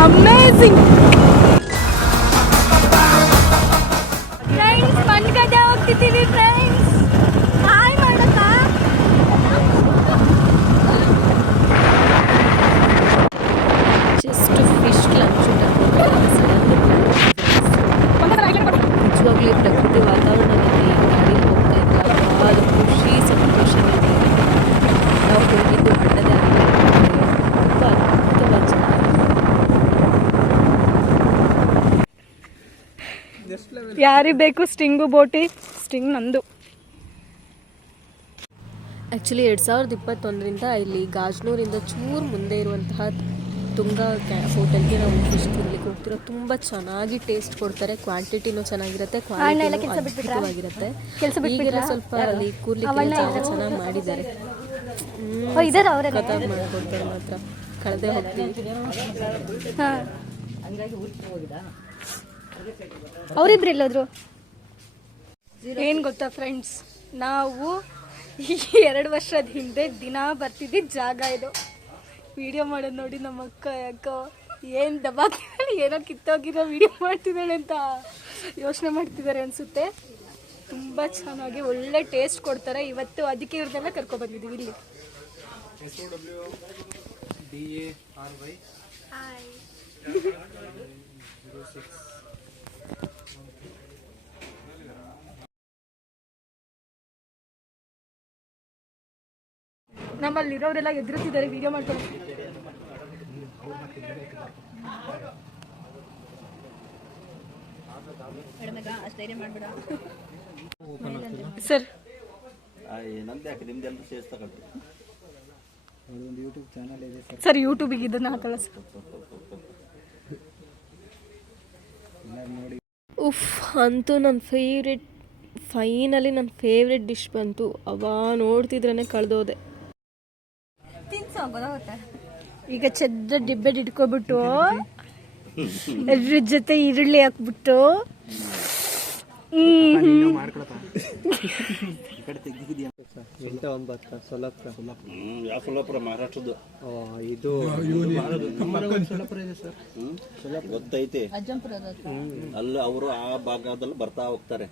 amazing. ಯಾರಿಗೆ ಬೇಕು ಸ್ಟಿಂಗು ಬೋಟಿ sting ನಂದು. ಆ್ಯಕ್ಚುಲಿ ಎರಡು ಸಾವಿರದ ಇಪ್ಪತ್ತೊಂದರಿಂದ ಇಲ್ಲಿ ಗಾಜನೂರಿಂದ ಚೂರು ಮುಂದೆ ಇರುವಂತಹ ತುಂಗ ಕ್ಯಾ ಹೋಟೆಲ್ಗೆ ನಾವು ಫಿಶ್ ತಿನ್ಲಿಕ್ಕೆ ಹೋಗ್ತಿರೋ ತುಂಬ ಚೆನ್ನಾಗಿ ಟೇಸ್ಟ್ ಕೊಡ್ತಾರೆ. ಕ್ವಾಂಟಿಟಿನೂ ಚೆನ್ನಾಗಿರುತ್ತೆ ಕ್ವಾಲಿಟಿನೂ? ಈಗೆಲ್ಲ ಸ್ವಲ್ಪ ಅಲ್ಲಿ ಕೂರ್ಲಿಕ್ಕೆ ಚೆನ್ನಾಗಿ ಮಾಡಿದ್ದಾರೆ. ಮಾಡ್ಕೊಡ್ತಾರೆ ಮಾತ್ರ. ಕಳೆದೇ ಹೋಗ್ತೀವಿ. ಹಾಂ. ಅವರಿಬ್ರು ಎಲ್ಲೋದ್ರು? ಏನು ಗೊತ್ತಾ ಫ್ರೆಂಡ್ಸ್ ನಾವು ಈ ಎರಡು ವರ್ಷದ ಹಿಂದೆ ದಿನ ಬರ್ತಿದ್ದ ಜಾಗ ಇದು. ವಿಡಿಯೋ ಮಾಡೋದು ನೋಡಿ ನಮ್ಮ ಅಕ್ಕ ಅಕ್ಕ ಏನು ದಬಾಕಿದ್ದಾಳೆ ಏನೋ ಕಿತ್ತೋಗಿರೋ ವಿಡಿಯೋ ಮಾಡ್ತಿದ್ದಾಳೆ ಅಂತ ಯೋಚನೆ ಮಾಡ್ತಿದ್ದಾರೆ ಅನಿಸುತ್ತೆ. ತುಂಬ ಚೆನ್ನಾಗಿ ಒಳ್ಳೆ ಟೇಸ್ಟ್ ಕೊಡ್ತಾರೆ. ಇವತ್ತು ಅದಕ್ಕೆ ಇವ್ರನ್ನೆಲ್ಲ ಕರ್ಕೊಬಂದಿದ್ದೀವಿ ಇಲ್ಲಿ. ನಮ್ಮಲ್ಲಿರೋರೆಲ್ಲ ಎದುರುತ್ತಿದ್ದಾರೆ ವಿಡಿಯೋ ಮಾಡ್ಕೊಂಡು ಸರ್. ಸರ್ ಯೂಟ್ಯೂಬಿಗೆ ಇದನ್ನ ಹಾಕಲ್ಲ ಸರ್. ಉಫ್ ಅಂತೂ ನನ್ನ ಫೇವ್ರೆಟ್ ಫೈನಲಿ ನನ್ನ ಫೇವ್ರೆಟ್ ಡಿಶ್ ಬಂತು. ಅವ ನೋಡ್ತಿದ್ರೇ ಕಳೆದೋದೆ. ಈಗ ಚೆದ್ದ ಡಿಬ್ಬೆ ಇಟ್ಕೊಬಿಟ್ಟು ಅದ್ರ ಜೊತೆ ಈರುಳ್ಳಿ ಹಾಕ್ಬಿಟ್ಟು ಸೊಲ್ಲಾಪುರ? ಮಹಾರಾಷ್ಟ್ರದ್ದು. ಇದು ಹ್ಮ್ ಗೊತ್ತೈತಿ. ಅಲ್ಲಿ ಅವರು ಆ ಭಾಗದಲ್ಲಿ ಬರ್ತಾ ಹೋಗ್ತಾರೆ.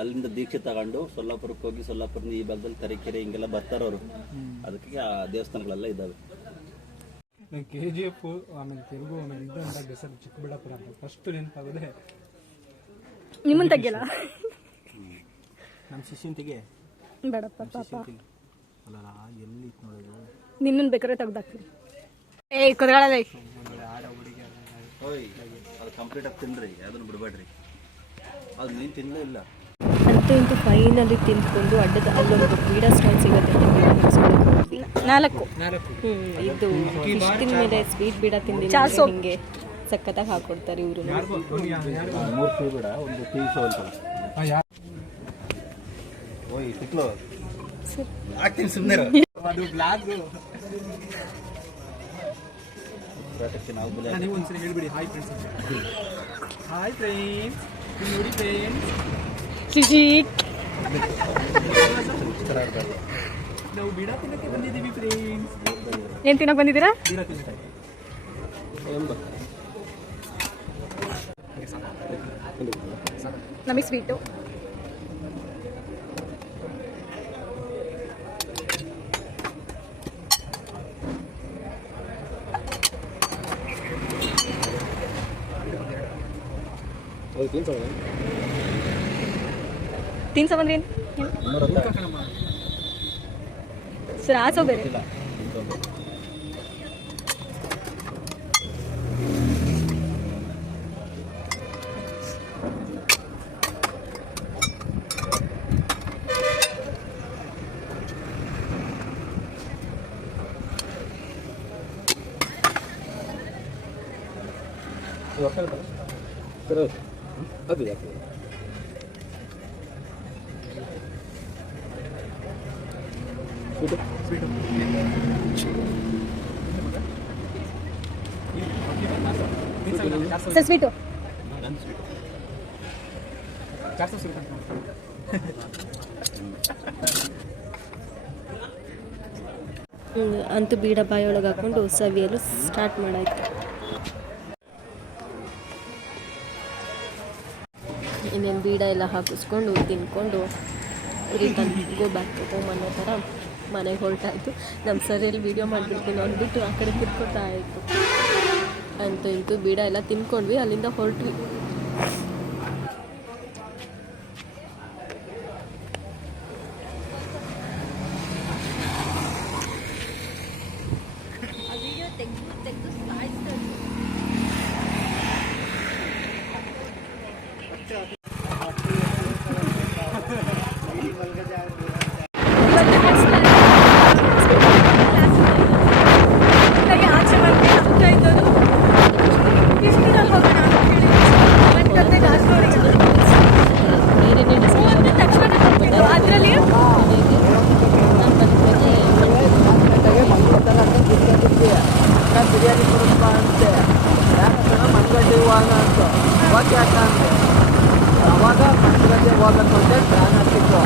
ಅಲ್ಲಿಂದ ದೀಕ್ಷೆ ತಗೊಂಡು ಸೊಲ್ಲಾಪುರಕ್ಕೆ ಹೋಗಿ ಸೊಲ್ಲಾಪುರದಿಂದ ಈ ಭಾಗದಲ್ಲಿ ತರೀಕೆರೆ ಹಿಂಗೆಲ್ಲ ಬರ್ತಾರವರು ಅದಕ್ಕೆ ಆ ದೇವಸ್ಥಾನಗಳೆಲ್ಲ ಇದ್ದಾವೆ. ಕೆ ಜಿ ಎಫ್ ಆಮೇಲೆ ತೆಲುಗು ಆಮೇಲೆ ಇದು ಅಂತ ಹೆಸರು ಚಿಕ್ಕಬಳ್ಳಾಪುರ ಅಂತ. ಫಸ್ಟ್ ನೆನಪಾಗೋದೇ ನಿಮ್ಮನ್ ತೆಗಿಯಲ್ಲ ನಮ್ಮ ಶಿಷ್ಯಂತಿಗೆ. ಬೇಡಪ್ಪ ಪಾಪ. ಅಲ್ಲ ಎಲ್ಲಿ ನೋಡೋದು ನಿನ್ನನ್ ಬೇಕಾದ್ರೆ ತೆಗ್ದಾಕ್ತೀನಿ. ಏಯ್ ಕುದ್ಗಳಲ್ಲ ಓಯ್ ಅದು ಕಂಪ್ಲೀಟ್ ಆಗಿ ತಿನ್ರಿ ಅದನ್ನು ಬಿಡಬೇಡ್ರಿ. ಅದು ನೀನು ತಿನ್ನಲೇ ಇಲ್ಲ. ಅಂತೂ ಇಂತೂ ಫೈನಲ್ಲಿ ತಿಂದ್ಕೊಂಡು ಅಡ್ಡದ ಅಲ್ಲೊಂದು ಬೀಡ ಸ್ಟಾಲ್ ಸಿಗುತ್ತೆ ನಾಲ್ಕು. ಇದು ಫಿಶ್ ತಿಂದ್ಮೇಲೆ ಸ್ವೀಟ್ ಬೀಡ ತಿಂದಿಲ್ಲ. ಹಿಂಗೆ ಸಖತ್ತಾಗಿ ಹಾಕೊಡ್ತಾರೆ ಇವರು. ಹಾಯ್ ಫ್ರೆಂಡ್ಸ್ ಹಾಯ್ ಫ್ರೆಂಡ್ಸ್ ನೋಡಿ ಫ್ರೆಂಡ್ಸ್ ಚಿಚಿ ನಾವು ಬಿಡ ತಿನ್ನಕ್ಕೆ ಬಂದಿದ್ದೀವಿ ಫ್ರೆಂಡ್ಸ್ ಏನು ತಿನ್ನಕ್ಕೆ ಬಂದಿದ್ದೀರಾ? ಬಿಡ ತಿನ್ನಕ್ಕೆ ನಮಗೆ ಸ್ವೀಟು ತಿನ್ಸ ಬಂದ್ರೇನು ಸರ್ ಆಸೋ ಬೇರೆ ಅದು ಯಾಕೆ ಸರ್ ಸ್ವೀಟು ಅಂತೂ ಬೀಡ ಬಾಯೊಳಗೆ ಹಾಕೊಂಡು ಸವಿಯಲು ಸ್ಟಾರ್ಟ್ ಮಾಡಾಯ್ತು. ಇನ್ನೇನು ಬೀಡ ಎಲ್ಲ ಹಾಕಿಸ್ಕೊಂಡು ತಿನ್ಕೊಂಡು ರಿಟರ್ನ್ ಗೋ ಬ್ಯಾಕ್ ಹೋಮ್ ಅನ್ನೋ ಥರ ಮನೆಗೆ ಹೊರಟಾಯಿತು ನಮ್ಮ ಸರಿಯಲ್ಲಿ ವೀಡಿಯೋ ಮಾಡಿಬಿಡ್ತೀನಿ ಅಂದ್ಬಿಟ್ಟು ಆ ಕಡೆ ತಿರ್ಕೊತಾ ಇತ್ತು. ಅಂತೂ ಇಂತೂ ಬೀಡ ಎಲ್ಲ ತಿನ್ಕೊಂಡ್ವಿ, ಅಲ್ಲಿಂದ ಹೊರಟ್ವಿ ಆಚೆ ಬಂದು ಹೋಗ್ತಾ ಇದ್ದೋದು ಇಷ್ಟಿನಲ್ಲಿ ಹೋಗೋಣ ಅಂತ ಹೇಳಿ ಮತ್ತೆ ಕತೆ ದಾಸವಾಳಿಗೆ ನೀರೇನೇ ಹೋದ ತಕ್ಷಣ ಹೋಗ್ತಿದ್ದು ಅದರಲ್ಲಿ ಬಿರಿಯಾನಿ ಕೊಡಪ್ಪ ಅಂತೆ ಯಾಕಂದ್ರೆ ಮನಗಡ್ಡೆ ಹೋಗೋಣ ಅಂತ ಓಕೆ ಅಕ್ಕ ಅಂತೆ ಅವಾಗ ಮನಗಡ್ಡೆ ಹೋಗ್ಬೇಕು ಅಂತ ಪ್ಲಾನ್ ಹಾಕಿತ್ತು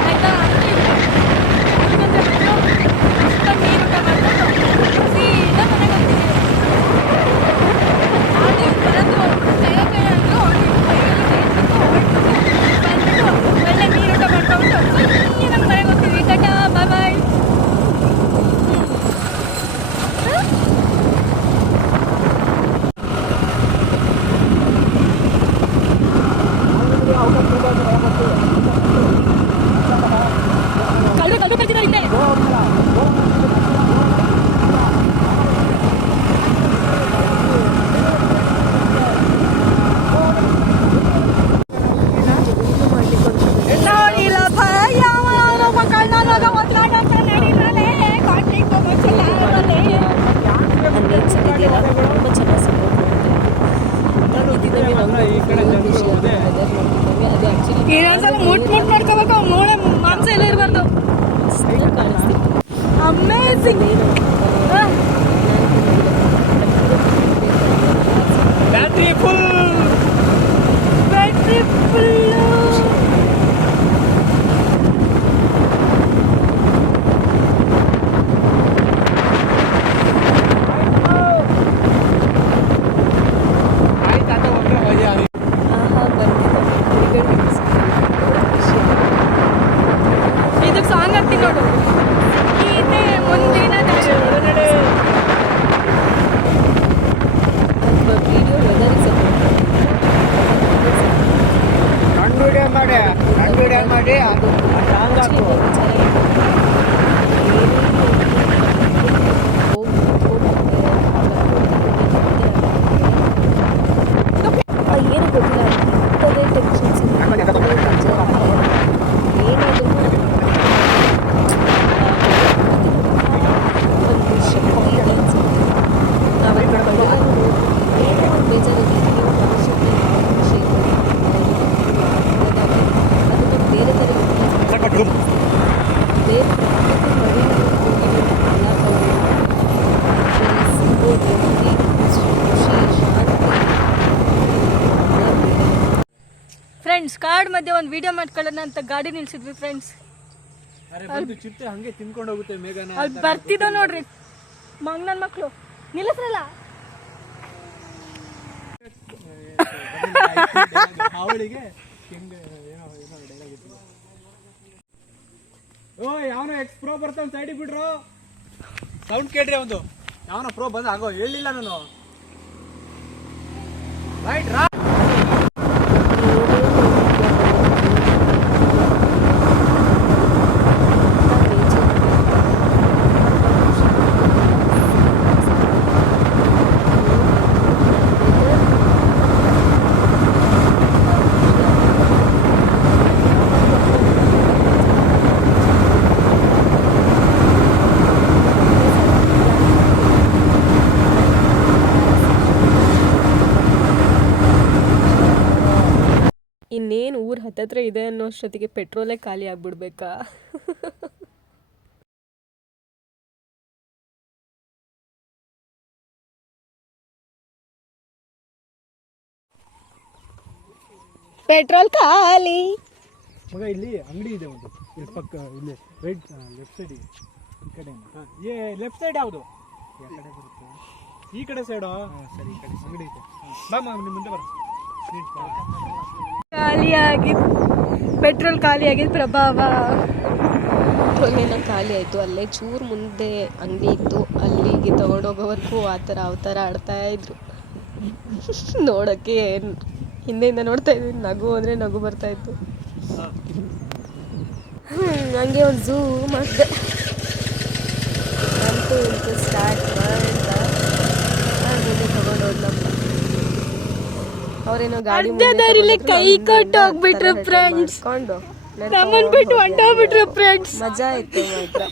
ಆಯ್ತಾ ಮತ್ತೆ ಅಷ್ಟೊಂದು ನೀರು ಊಟ ಮಾಡ್ಕೊಂಡು ಸೀದಾ ಮನೆಗೆ ಹೋಗ್ತಿದ್ದೀವಿ ಅಲ್ಲಿ ಬರೋದು ಕೈಯ ಕೈ ಅಂದ್ರು ಹೊರಟಿದ್ದು ಕೈಯಲ್ಲಿ ನೀರು ತಂದು ಹೊರಟಿದ್ದು ಬಂದ್ಬಿಟ್ಟು ಒಳ್ಳೆ ನೀರು ಊಟ ಮಾಡ್ಕೊಂಡು ಸುಮ್ಮನೆ ನಮ್ಮ ಮನೆಗೆ ಹೋಗ್ತೀವಿ ಟಾಟಾ ಬಾಯ್ ಬಾಯ್ ಕಲ್ಲು ಕಲ್ಲು ಕಲ್ತಿದ್ದಾರೆ ಹಿಂದೆ ನೋಡಿಲ್ಲ ಭಯ ಕಣ್ಣಾಗ ಒತ್ಲಾಡಂತ ನಡೀರಲೆ ಕಾಣ್ಲಿಕ್ಕೆ ಮುಚ್ಚಲಾರಲೆ ಇದೆಯಲ್ಲ ತುಂಬ ಚೆನ್ನಾಗಿ ಸಪೋರ್ಟ್ ಮಾಡ್ತಾರೆ ನಮಗೆ ಈ ಕಡೆ ಜನರು ಹೋದೆ. ಅದು ಇನ್ನೊಂದ್ಸಲ ಮುಟ್ ಮುಟ್ ಮಾಡ್ಕೋಬೇಕು ಮೂಳೆ ಮಾಂಸ ಎಲ್ಲ ಇರಬಾರ್ದು. Amazing battery full battery full ಆಯ್ತು ಆತ ಒಬ್ಬರೇ ಮಜಾ ಆಹಾ ಬರ್ತಿದ್ದ ಹುಡುಗರಿಗೆ ಖುಷಿ ಇದು ಸಾಂಗ್ ಹಾಕ್ತೀನಿ ನೋಡು ಗೀತೆ ಮುಂದಿನ ವಿಡಿಯೋ ವೆದರಿಗೆ ಸಪೋರ್ಟ್ ನನ್ನ ವಿಡಿಯೋ ಮಾಡಿ ನನ್ನ ವಿಡಿಯೋ ಮಾಡಿ ಆ ಸಾಂಗ್ ಹಾಕು ಏನು ಗೊತ್ತಿಲ್ಲ ಇಂಥದ್ದೇ ಟೆನ್ಷನ್ಸ್ ಏನಾದರೂ ಒಂದು ಶಕ್ತಿ ಇದೆ ಅನ್ಸುತ್ತೆ ನಾವೆಲ್ಲ ಬಡವರು ಏನೋ ಒಂದು ಬೇಜಾರಿದೆ ನೀವು ಮನುಷ್ಯರಿಗೆ ಯಾವ ಶೇರ್ ಅದನ್ನು ಬೇರೆ ಬೇರೆ ಬೇರೆ ಪ್ರಕೃತಿ ಮಡಿಲು ಎಲ್ಲ ಸಿಗೋದು ಖುಷಿ ಶಾಂತಿ ಫ್ರೆಂಡ್ಸ್ ಕಾಡ್ ಮಧ್ಯೆ ಒಂದು ವಿಡಿಯೋ ಮಾಡ್ಕೊಳ್ಳೋಣ ಅಂತ ಗಾಡಿ ನಿಲ್ಸಿದ್ವಿ ಫ್ರೆಂಡ್ಸ್ ಅರೆ ಬಂದು ಚಿಟ್ಟೆ ಹಂಗೆ ತಿನ್ಕೊಂಡು ಹೋಗುತ್ತೆ ಮೇಘನ ಅಲ್ಲಿ ಬರ್ತಿದ್ದೋ ನೋಡ್ರಿ. ಮಂಗ್ ನನ್ನ ಮಕ್ಕಳು ನಿಲ್ಲಿಸ್ರಲ್ಲ? ಓ ಯಾವನೋ ಎಕ್ಸ್ ಪ್ರೋ ಬರ್ತಾನೆ ಸೈಡಿಗೆ ಬಿಡ್ರು ಸೌಂಡ್ ಕೇಳ್ರಿ ಅವನು ಯಾವನ ಪ್ರೋ ಬಂದ ಆಗೋ ಹೇಳಿಲ್ಲ ನಾನು. ರೈಟ್ ರಾ ಹತ್ತತ್ರ ಇದೆ ಅನ್ನೋ ಅಷ್ಟೊತ್ತಿಗೆ ಪೆಟ್ರೋಲೇ ಖಾಲಿ ಆಗ್ಬಿಡ್ಬೇಕಾ? ಪೆಟ್ರೋಲ್ ಖಾಲಿ. ಮಗ ಇಲ್ಲಿ ಅಂಗಡಿ ಇದೆ ಒಂದು. ಇಲ್ಲಿ ಪಕ್ಕ ಇಲ್ಲಿ ರೈಟ್ ಲೆಫ್ಟ್ ಸೈಡ್ ಈ ಕಡೆ ಏ ಲೆಫ್ಟ್ ಸೈಡ್ ಯಾವುದು? ಈ ಕಡೆ ಬರುತ್ತೆ. ಈ ಕಡೆ ಸೈಡು ಸರಿ ಈ ಕಡೆ ಅಂಗಡಿ ಇದೆ. ಬಾ ಮಗ ನಿಮ್ಮ ಮುಂದೆ ಬರ. ಖಾಲಿಯಾಗಿ, ಪೆಟ್ರೋಲ್ ಖಾಲಿಯಾಗಿದ್ದ ಪ್ರಭಾವ. ಟ್ರೋಲಿನ ಖಾಲಿ ಆಯಿತು. ಅಲ್ಲೇ ಚೂರು ಮುಂದೆ ಅಂಗಡಿ ಇತ್ತು. ಅಲ್ಲಿಗೆ ತಗೊಂಡೋಗೋವರೆಗೂ ಆ ಥರ ಅವತಾರ ಆಡ್ತಾ ಇದ್ರು. ನೋಡೋಕ್ಕೆ ಹಿಂದೆಯಿಂದ ನೋಡ್ತಾ ಇದ್ವಿ. ನಗು ಅಂದರೆ ನಗು ಬರ್ತಾ ಇತ್ತು. ಹಂಗೆ ಒಂದು ಝೂ ಮಾಡಿದೆ. ಅಂತೂ ಇಂತೂ ಸ್ಟಾರ್ಟ್ ಮಾಡ್ದ. ತಗೊಂಡೋದ್ನಪ್ಪ. ಅವರೇನೋ ಗಾಡಿ ಅರ್ಧದಾರಿಲಿ ಕೈ ಕೊಟ್ಟು ಹೋಗ್ಬಿಟ್ರು ಫ್ರೆಂಡ್ಸ್. ನಮ್ಮನ್ ಬಿಟ್ಟು ಹೊಂಟೋಗ್ಬಿಟ್ರು ಫ್ರೆಂಡ್ಸ್ ಮಜಾ ಆಯ್ತು ಮಾತ್ರ.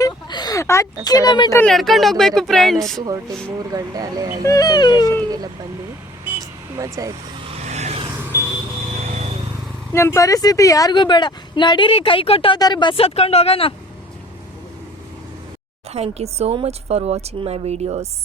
ಹತ್ತು ಕಿಲೋಮೀಟರ್ ನಡ್ಕೊಂಡು ಹೋಗ್ಬೇಕು ಫ್ರೆಂಡ್ಸ್ ಹೊರಟು ಮೂರು ಗಂಟೆ ಅಲ್ಲೇ ಎಲ್ಲ ಬಂದ್ವಿ. ಮಜಾ ಆಯ್ತು. ನಮ್ಮ ಪರಿಸ್ಥಿತಿ ಯಾರಿಗೂ ಬೇಡ. ನಡೀರಿ ಕೈ ಕೊಟ್ಟೋದಾರೆ ಬಸ್ ಹತ್ಕೊಂಡು ಹೋಗೋಣ. Thank you so much for watching my videos